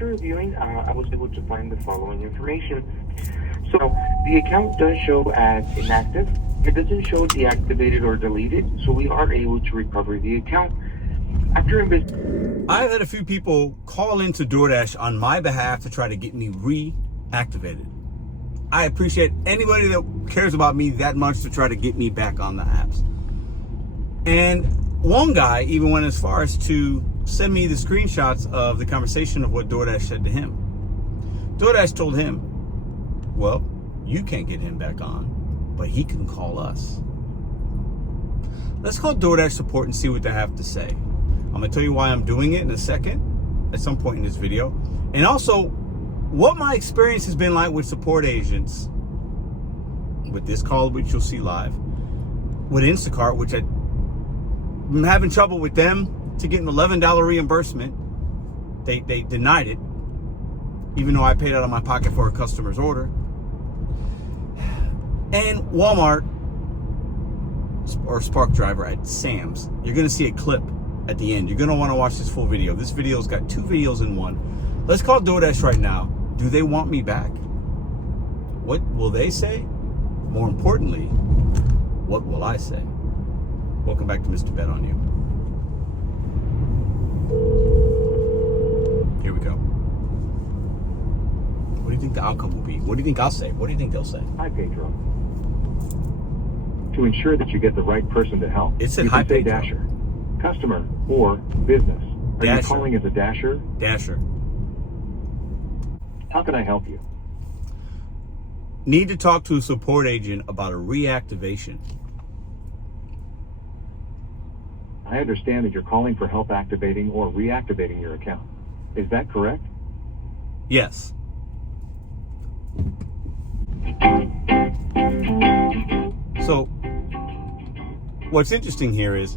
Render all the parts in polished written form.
after reviewing, I was able to find the following information. So the account does show as inactive. It doesn't show deactivated or deleted, so we are able to recover the account. I've had a few people call into DoorDash on my behalf to try to get me reactivated. I appreciate anybody that cares about me that much to try to get me back on the apps. And one guy even went as far as to send me the screenshots of the conversation of what DoorDash said to him. DoorDash told him, well, you can't get him back on, but he can call us. Let's call DoorDash support and see what they have to say. I'm gonna tell you why I'm doing it in a second, at some point in this video. And also, what my experience has been like with support agents, with this call, which you'll see live, with Instacart, which I'm having trouble with them to get an $11 reimbursement. They denied it, even though I paid out of my pocket for a customer's order. And Walmart, or Spark Driver at Sam's, you're gonna see a clip at the end. You're gonna wanna watch this full video. This video's got 2 videos in one. Let's call DoorDash right now. Do they want me back? What will they say? More importantly, what will I say? Welcome back to Mr. BetonYou. Here we go. What do you think the outcome will be? What do you think I'll say? What do you think they'll say? Hi, Pedro. To ensure that you get the right person to help, It said you hi, can say Pedro. Dasher, customer, or business. Are Dasher. you calling as a Dasher? Dasher. How can I help you? Need to talk to a support agent about a reactivation. I understand that you're calling for help activating or reactivating your account. Is that correct? Yes. So, what's interesting here is,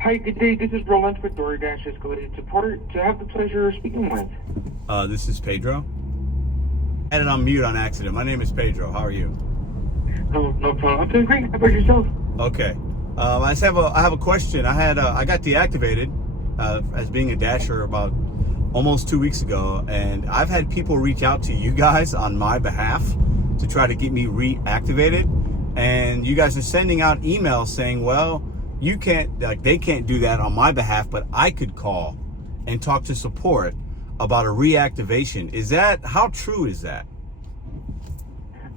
Hi, good day. This is Roland with DoorDash Escalated Support. To have the pleasure of speaking with. This is Pedro. I had it on mute on accident. My name is Pedro. How are you? No problem. I'm doing great. How about yourself? Okay. I have a question. I got deactivated as being a Dasher about almost 2 weeks ago, and I've had people reach out to you guys on my behalf to try to get me reactivated, and you guys are sending out emails saying, well, you can't, like, they can't do that on my behalf, but I could call and talk to support about a reactivation. How true is that?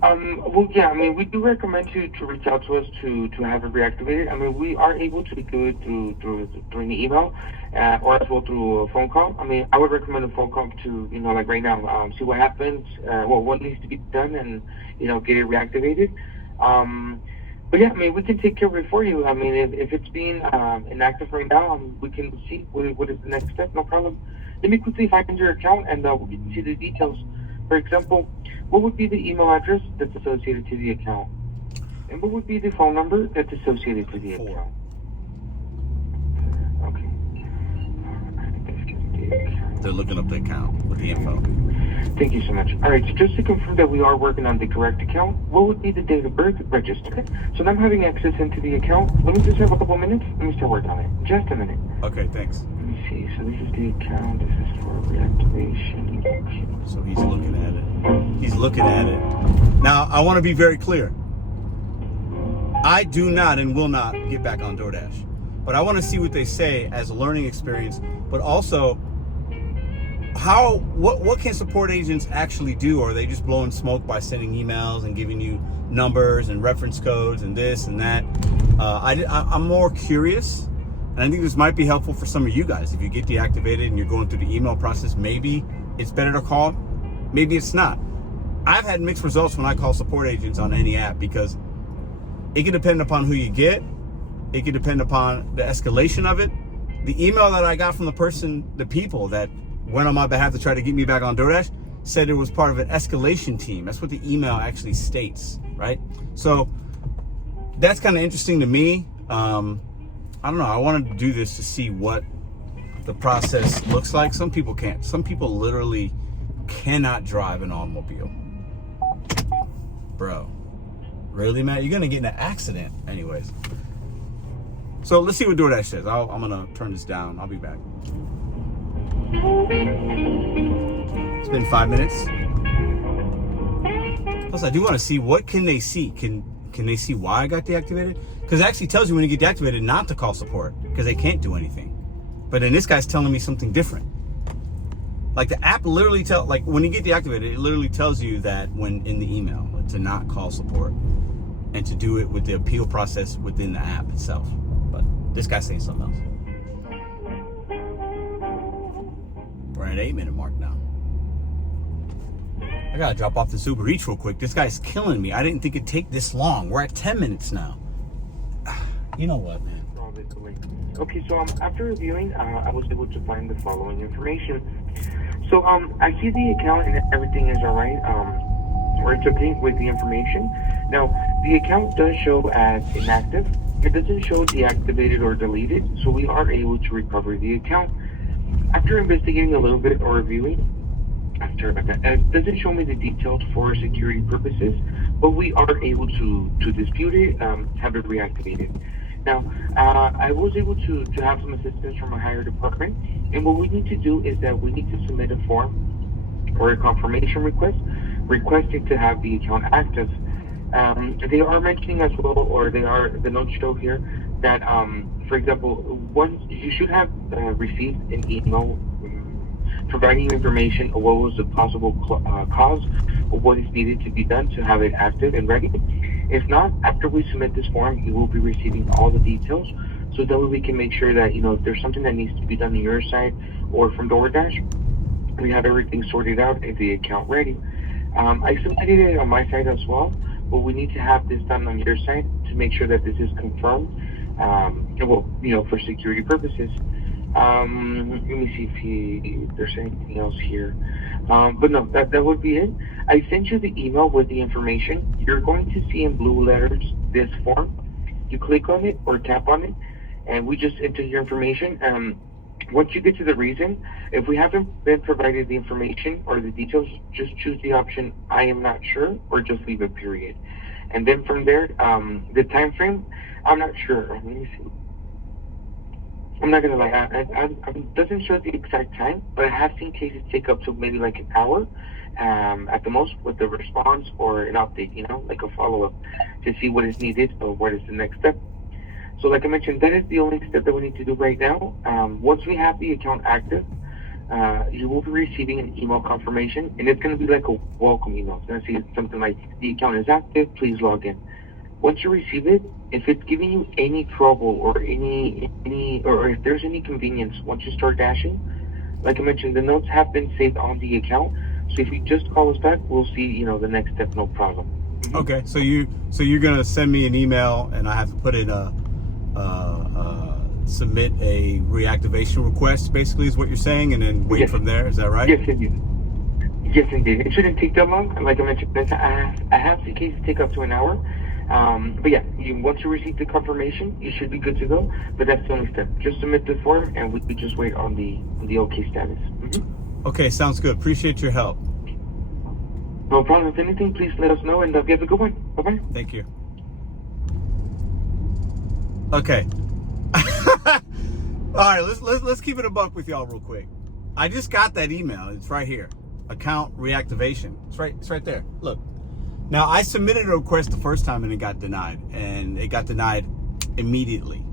Well, yeah, I mean, we do recommend to reach out to us to have it reactivated. I mean, we are able to do it during the email or as well through a phone call. I mean, I would recommend a phone call to, like right now, see what happens, what needs to be done, and, get it reactivated. But yeah, I mean, we can take care of it for you. I mean, if it's being inactive right now, we can see what is the next step. No problem. Let me quickly find your account and we can see the details. For example, what would be the email address that's associated to the account? And what would be the phone number that's associated to the account? Okay. They're looking up the account with the info. Thank you so much. All right, so just to confirm that we are working on the correct account, what would be the date of birth registered? So now I'm having access into the account. Let me just have a couple minutes. Let me start working on it. Just a minute. Okay, thanks. Let me see. So this is the account. This is for reactivation. Okay. So he's looking at it. He's looking at it. Now, I want to be very clear. I do not and will not get back on DoorDash. But I want to see what they say as a learning experience, but also what can support agents actually do? Or are they just blowing smoke by sending emails and giving you numbers and reference codes and this and that? I'm more curious, and I think this might be helpful for some of you guys. If you get deactivated and you're going through the email process, maybe it's better to call, maybe it's not. I've had mixed results when I call support agents on any app, because it can depend upon who you get. It can depend upon the escalation of it. The email that I got from the people that went on my behalf to try to get me back on DoorDash said it was part of an escalation team. That's what the email actually states, right? So that's kind of interesting to me. I don't know. I wanted to do this to see what the process looks like. Some people can't. Some people literally cannot drive an automobile. Bro, really, man? You're going to get in an accident anyways. So let's see what DoorDash says. I'm gonna turn this down. I'll be back. It's been 5 minutes. Plus, I do want to see what can they see. Can they see why I got deactivated? Because it actually tells you when you get deactivated not to call support because they can't do anything. But then this guy's telling me something different. Like the app literally like when you get deactivated, it literally tells you that when in the email to not call support and to do it with the appeal process within the app itself. But this guy's saying something else. We're at 8-minute mark now. I gotta drop off this Uber Eats real quick. This guy's killing me. I didn't think it'd take this long. We're at 10 minutes now. You know what, man? Okay, so after reviewing, I was able to find the following information. So I see the account and everything is all right, or it's okay with the information. Now, the account does show as inactive. It doesn't show deactivated or deleted, so we are able to recover the account. After investigating a little bit or reviewing, it doesn't show me the details for security purposes, but we are able to dispute it, have it reactivated. Now, I was able to have some assistance from a higher department, and what we need to do is that we need to submit a form or a confirmation request requesting to have the account active. They are mentioning as well, or the notes show here that, for example, once you should have received an email providing information of what was the possible cause or what is needed to be done to have it active and ready. If not, after we submit this form, you will be receiving all the details, so that way we can make sure that, if there's something that needs to be done on your side or from DoorDash, we have everything sorted out and the account ready. I submitted it on my side as well, but we need to have this done on your side to make sure that this is confirmed, for security purposes. Let me see if there's anything else here. But no, that would be it. I sent you the email with the information. You're going to see in blue letters this form. You click on it or tap on it, and we just enter your information. Once you get to the reason, if we haven't been provided the information or the details, just choose the option I am not sure, or just leave a period. And then from there, the time frame, I'm not sure. Let me see. I'm not gonna lie, it doesn't show the exact time, but I have seen cases take up to maybe like an hour at the most with the response or an update, like a follow-up to see what is needed or what is the next step. So like I mentioned, that is the only step that we need to do right now. Once we have the account active, you will be receiving an email confirmation, and it's going to be like a welcome email. It's going to say something like, the account is active, please log in. Once you receive it, if it's giving you any trouble or or if there's any convenience, once you start dashing, like I mentioned, the notes have been saved on the account. So if you just call us back, we'll see, the next step, no problem. Mm-hmm. Okay, so you're gonna send me an email, and I have to put in submit a reactivation request, basically, is what you're saying, and then wait from there. Is that right? Yes, indeed. Yes, indeed. It shouldn't take that long. Like I mentioned, I have seen cases take up to an hour. But yeah, once you receive the confirmation, you should be good to go. But that's the only step. Just submit the form, and we just wait on the OK status. Mm-hmm. Okay, sounds good. Appreciate your help. No problem. If anything, please let us know, and you have a good one. Bye-bye. Thank you. Okay. All right, let's keep it a buck with y'all real quick. I just got that email. It's right here. Account reactivation. It's right there. Look. Now, I submitted a request the first time and it got denied. And it got denied immediately.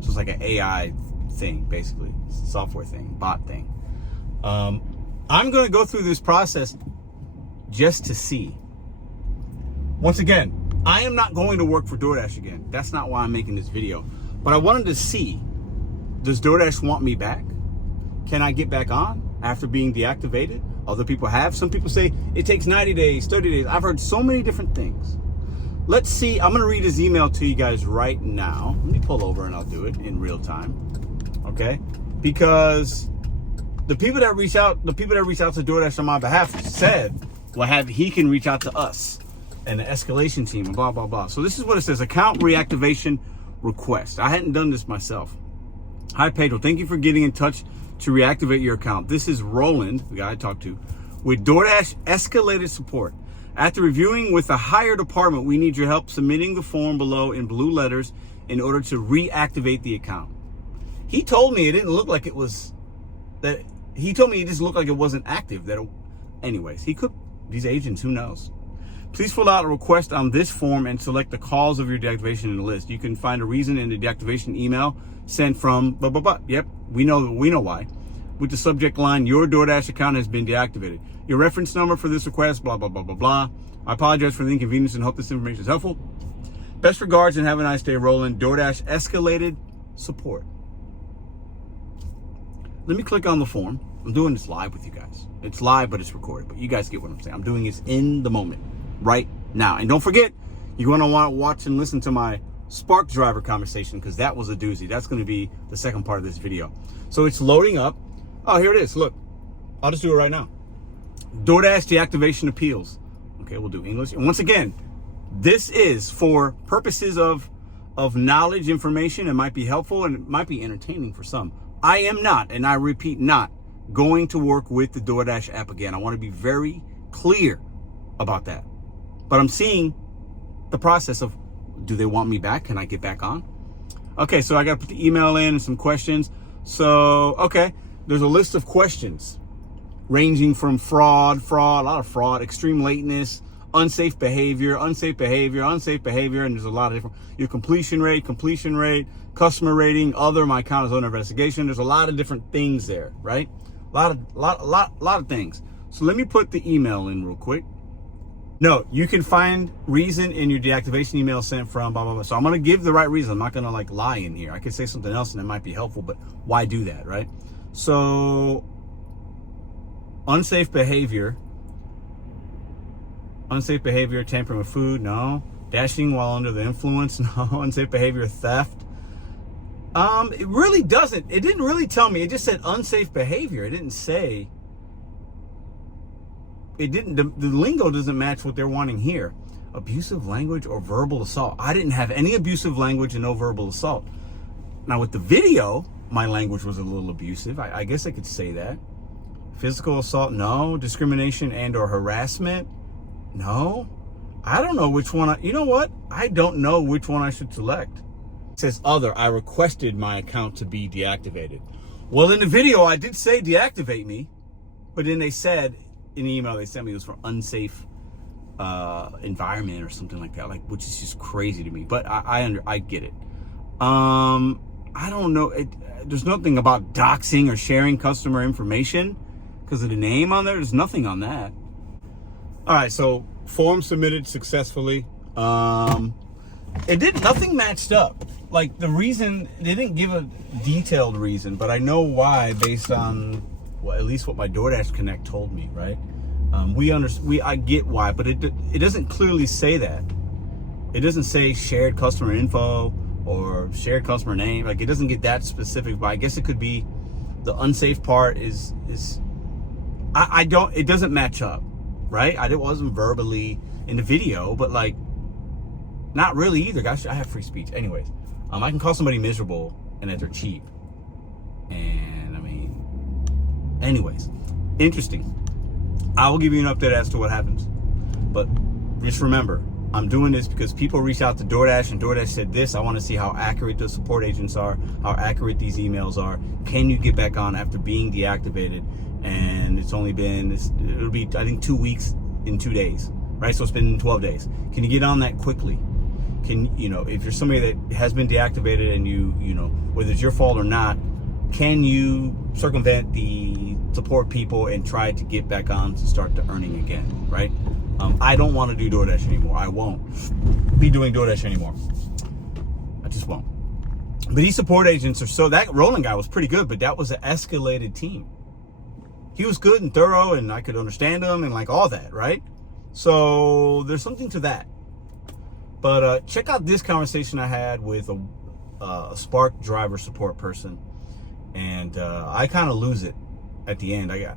So it's like an AI thing, basically. Software thing, bot thing. I'm going to go through this process just to see. Once again, I am not going to work for DoorDash again. That's not why I'm making this video. But I wanted to see, does DoorDash want me back? Can I get back on after being deactivated? Other people have. Some people say it takes 90 days, 30 days. I've heard so many different things. Let's see. I'm going to read his email to you guys right now. Let me pull over and I'll do it in real time. Okay? Because the people that reach out to DoorDash on my behalf said, well, he can reach out to us and the escalation team and blah, blah, blah. So this is what it says. Account reactivation request. I hadn't done this myself. Hi, Pedro. Thank you for getting in touch to reactivate your account. This is Roland, the guy I talked to, with DoorDash escalated support. After reviewing with a higher department, we need your help submitting the form below in blue letters in order to reactivate the account. He told me it didn't look like it was that. He told me it just looked like it wasn't active. Anyways, he could. These agents, who knows? Please fill out a request on this form and select the cause of your deactivation in the list. You can find a reason in the deactivation email sent from blah blah blah. Yep, we know why. With the subject line, your DoorDash account has been deactivated. Your reference number for this request, blah blah blah blah blah. I apologize for the inconvenience and hope this information is helpful. Best regards and have a nice day, Roland. DoorDash escalated support. Let me click on the form. I'm doing this live with you guys. It's live, but it's recorded. But you guys get what I'm saying. I'm doing this in the moment, right now. And don't forget, you're going to want to watch and listen to my Spark driver conversation, because that was a doozy. That's going to be the second part of this video. So it's loading up. Oh, here it is. Look, I'll just do it right now. DoorDash deactivation appeals. Okay, we'll do English. And once again, this is for purposes of knowledge, information. It might be helpful and it might be entertaining for some. I am not, and I repeat, not going to work with the DoorDash app again. I want to be very clear about that. But I'm seeing the process of, do they want me back? Can I get back on? Okay, so I got to put the email in and some questions. So, okay, there's a list of questions ranging from fraud, a lot of fraud, extreme lateness, unsafe behavior, and there's a lot of different, your completion rate, customer rating, other, my account is under investigation. There's a lot of different things there, right? A lot of things. So let me put the email in real quick. No, you can find reason in your deactivation email sent from blah, blah, blah. So I'm going to give the right reason. I'm not going to like lie in here. I could say something else and it might be helpful, but why do that, right? So unsafe behavior, tampering with food, no. Dashing while under the influence, no. Unsafe behavior, theft. It really doesn't. It didn't really tell me. It just said unsafe behavior. It didn't say. It didn't. The lingo doesn't match what they're wanting here. Abusive language or verbal assault. I didn't have any abusive language and no verbal assault. Now with the video, my language was a little abusive. I guess I could say that. Physical assault, no. Discrimination and or harassment, no. I don't know which one. You know what? I don't know which one I should select. It says other. I requested my account to be deactivated. Well, in the video, I did say deactivate me, but then they said in the email they sent me it was for unsafe environment or something like that, like, which is just crazy to me. But I get it. I don't know. There's nothing about doxing or sharing customer information because of the name on there. There's nothing on that. All right, so form submitted successfully. Nothing matched up. Like the reason, they didn't give a detailed reason, but I know why based on, well, at least what my DoorDash Connect told me, right? I get why, but it doesn't clearly say that. It doesn't say shared customer info or shared customer name. Like it doesn't get that specific, but I guess it could be the unsafe part is it doesn't match up, right? It wasn't verbally in the video, but like not really either. Gosh, I have free speech. Anyways, I can call somebody miserable and that they're cheap. And I mean, anyways, interesting. I will give you an update as to what happens. But just remember, I'm doing this because people reached out to DoorDash and DoorDash said this. I want to see how accurate the support agents are, how accurate these emails are. Can you get back on after being deactivated? And it's only been, it'll be, I think, 2 weeks in 2 days, right? So it's been 12 days. Can you get on that quickly? If you're somebody that has been deactivated and you know, whether it's your fault or not, can you circumvent the support people and try to get back on to start to earning again, right? I don't want to do DoorDash anymore. I won't be doing DoorDash anymore. I just won't. But these support agents that Roland guy was pretty good, but that was an escalated team. He was good and thorough and I could understand him and like all that, right? So there's something to that. But check out this conversation I had with a Spark driver support person. And I kind of lose it at the end. I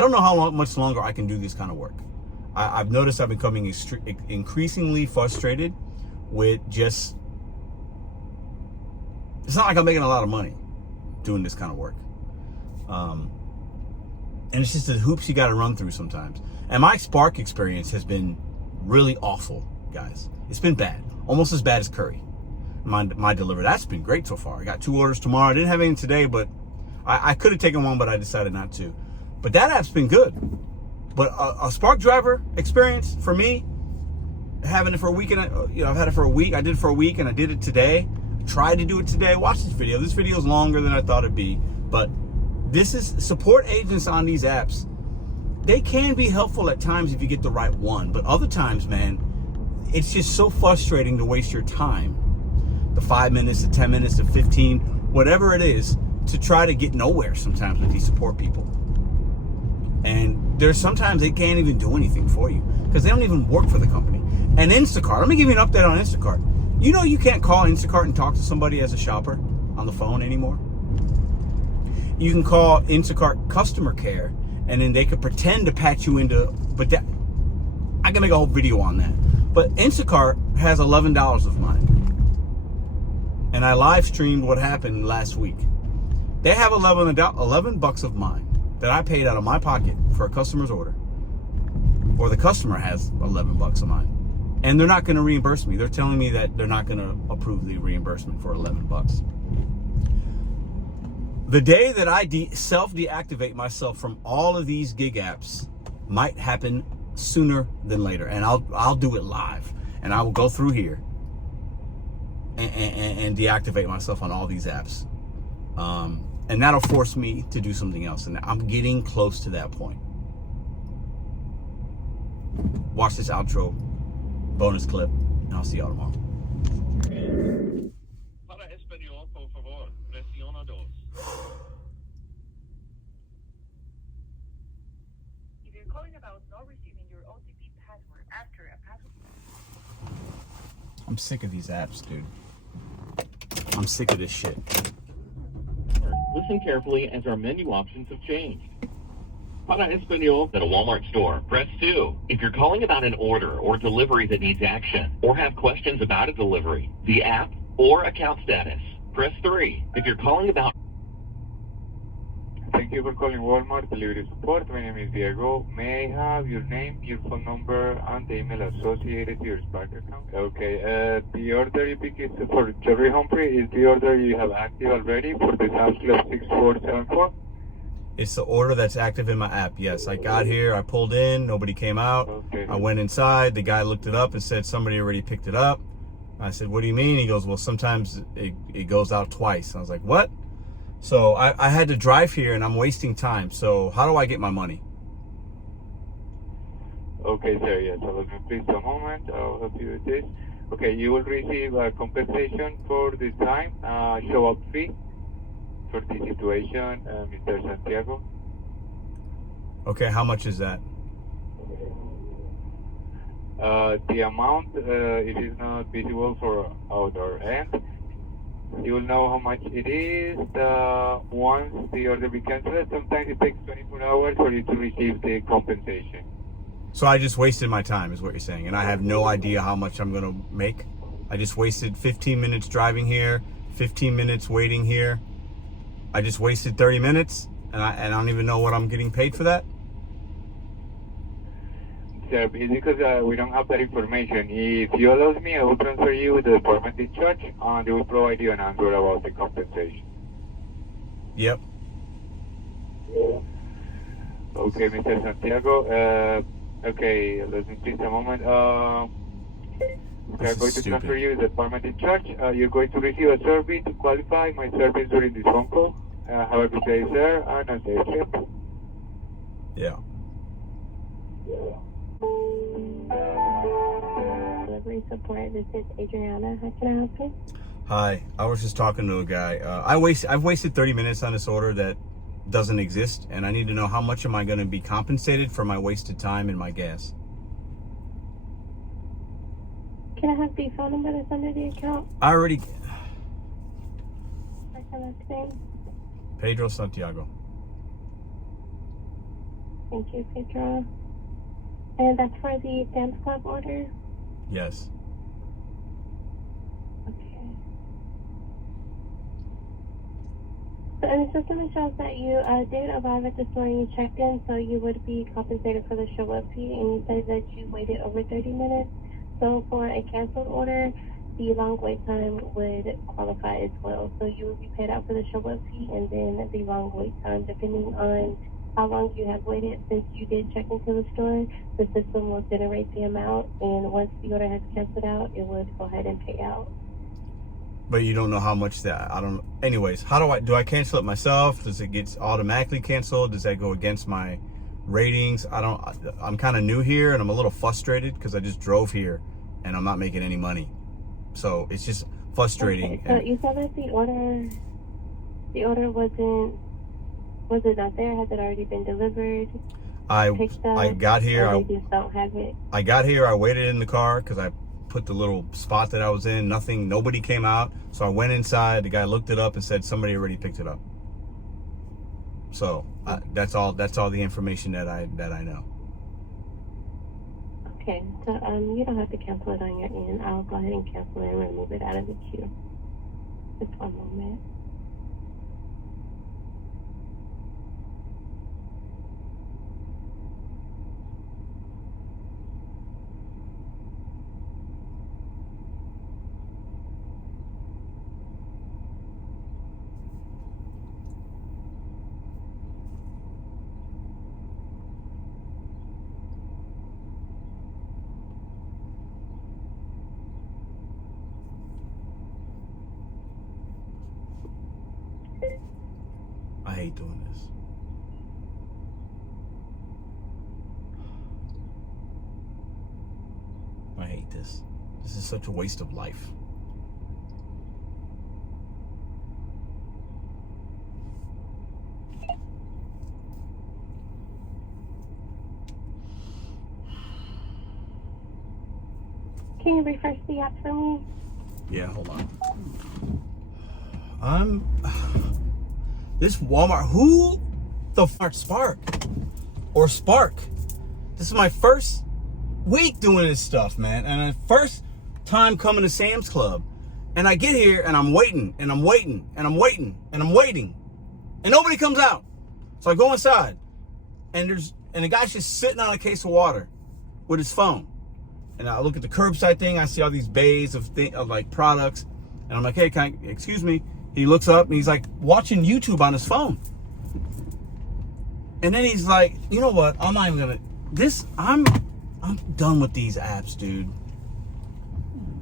don't know how much longer I can do this kind of work. I've noticed I'm becoming increasingly frustrated with just, it's not like I'm making a lot of money doing this kind of work. And it's just the hoops you got to run through sometimes. And my Spark experience has been really awful, guys. It's been bad, almost as bad as Curry. my delivery. That's been great so far. I got 2 orders tomorrow. I didn't have any today, but I could have taken one, but I decided not to. But that app's been good. But a Spark Driver experience for me, having it for a week, and I've had it for a week. I did it for a week, and I did it today. Tried to do it today. Watch this video. This video is longer than I thought it'd be, but this is support agents on these apps. They can be helpful at times if you get the right one, but other times, man, it's just so frustrating to waste your time. The 5 minutes, the 10 minutes, the 15, whatever it is, to try to get nowhere sometimes with these support people. And there's sometimes they can't even do anything for you because they don't even work for the company. And Instacart, let me give you an update on Instacart. You know you can't call Instacart and talk to somebody as a shopper on the phone anymore. You can call Instacart customer care and then they could pretend to patch you into, but that, I can make a whole video on that. But Instacart has $11 of mine. And I live streamed what happened last week. They have $11 of mine that I paid out of my pocket for a customer's order. Or the customer has $11 of mine. And they're not going to reimburse me. They're telling me that they're not going to approve the reimbursement for $11. The day that I self-deactivate myself from all of these gig apps might happen sooner than later. And I'll do it live. And I will go through here and deactivate myself on all these apps. And that'll force me to do something else. And I'm getting close to that point. Watch this outro bonus clip, and I'll see y'all tomorrow. Para español, por favor, presiona dos. If you're calling about not receiving your OTP password after a password... I'm sick of these apps, dude. I'm sick of this shit. Listen carefully as our menu options have changed. Para español, at a Walmart store, press 2. If you're calling about an order or delivery that needs action, or have questions about a delivery, the app, or account status, press 3. If you're calling about... Thank you for calling Walmart Delivery Support. My name is Diego. May I have your name, your phone number, and the email associated to your Spark account? Okay, the order you pick is for Jerry Humphrey. Is the order you have active already for the Sam's Club 6474? It's the order that's active in my app. Yes, I got here, I pulled in, nobody came out. Okay. I went inside, the guy looked it up and said somebody already picked it up. I said, what do you mean? He goes, well, sometimes it goes out twice. I was like, what? So I had to drive here and I'm wasting time. So how do I get my money? Okay, sir, yes. So please a moment. I'll help you with this. Okay, you will receive a compensation for the time, show up fee for the situation, Mr. Santiago. Okay, how much is that? The amount, it is not visible for our end. You will know how much it is once the order be canceled. Sometimes it takes 24 hours for you to receive the compensation. So I just wasted my time is what you're saying. And I have no idea how much I'm going to make. I just wasted 15 minutes driving here, 15 minutes waiting here. I just wasted 30 minutes and I don't even know what I'm getting paid for that. Sir, it's because we don't have that information. If you allow me, I will transfer you to the department in charge and they will provide you an answer about the compensation. Yep. Okay, Mr. Santiago. Okay, let me please a moment. We are going to transfer you to the department in charge. You're going to receive a survey to qualify my service during this phone call. Have a good day, sir, and a safe trip. Yeah. Delivery support. This is Adriana. How can I help you? Hi. I was just talking to a guy. I've wasted 30 minutes on this order that doesn't exist, and I need to know how much am I going to be compensated for my wasted time and my gas. Can I have the phone number that's under the account? I already... First and last name? Pedro Santiago. Thank you, Pedro. And that's for the Sam's Club order? Yes. Okay. So in the system, it shows that you did arrive at the store and you checked in, so you would be compensated for the show-up fee, and you said that you waited over 30 minutes. So for a canceled order, the long wait time would qualify as well. So you would be paid out for the show-up fee and then the long wait time, depending on how long you have waited. Since you did check into the store, the system will generate the amount, and once the order has canceled out, it would go ahead and pay out. But you don't know how much that, I don't, anyways, how do I cancel it myself? Does it get automatically canceled? Does that go against my ratings? I'm kind of new here and I'm a little frustrated because I just drove here and I'm not making any money. So it's just frustrating. Okay, so you said that the order was it not there? Has it already been delivered? I got here. Or they just don't have it? I got here. I waited in the car because I put the little spot that I was in. Nobody came out. So I went inside. The guy looked it up and said somebody already picked it up. So that's all the information that I know. Okay, so you don't have to cancel it on your end. I'll go ahead and cancel it and remove it out of the queue. Just one moment. I hate doing this. I hate this. This is such a waste of life. Can you refresh the app for me? Yeah, hold on. This Walmart, who the Spark? Or Spark? This is my first week doing this stuff, man. And the first time coming to Sam's Club. And I get here and I'm waiting and I'm waiting and I'm waiting and I'm waiting. And nobody comes out. So I go inside and the guy's just sitting on a case of water with his phone. And I look at the curbside thing, I see all these bays of like products. And I'm like, hey, excuse me. He looks up and he's like watching YouTube on his phone. And then he's like, you know what? I'm not even gonna, I'm done with these apps, dude.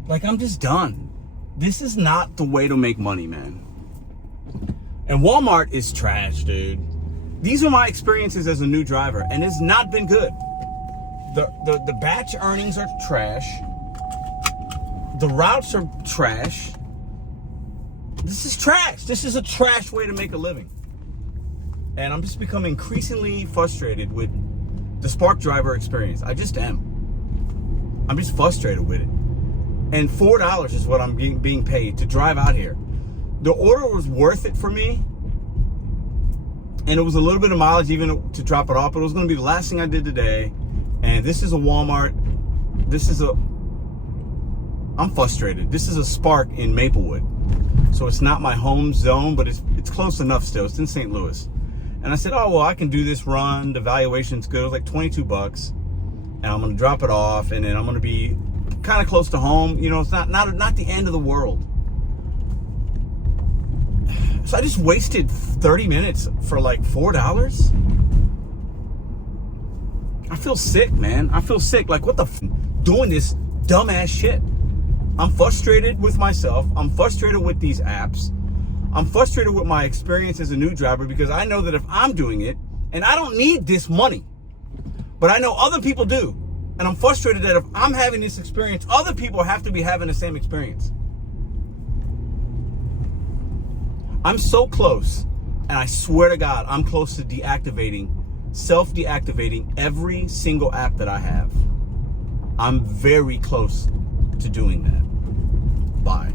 Like, I'm just done. This is not the way to make money, man. And Walmart is trash, dude. These are my experiences as a new driver, and it's not been good. The batch earnings are trash. The routes are trash. This is trash. This is a trash way to make a living. And I'm just becoming increasingly frustrated with the Spark driver experience. I just am. I'm just frustrated with it. And $4 is what I'm being paid to drive out here. The order was worth it for me. And it was a little bit of mileage even to drop it off, but it was going to be the last thing I did today. And this is a Walmart. I'm frustrated. This is a Spark in Maplewood. So it's not my home zone, but it's close enough still. It's in St. Louis. And I said, oh, well, I can do this run. The valuation's good. It was like $22. And I'm going to drop it off. And then I'm going to be kind of close to home. You know, it's not the end of the world. So I just wasted 30 minutes for like $4. I feel sick, man. I feel sick. Like, what the doing this dumbass shit. I'm frustrated with myself. I'm frustrated with these apps. I'm frustrated with my experience as a new driver because I know that if I'm doing it, and I don't need this money, but I know other people do. And I'm frustrated that if I'm having this experience, other people have to be having the same experience. I'm so close, and I swear to God, I'm close to self-deactivating every single app that I have. I'm very close to doing that. Bye.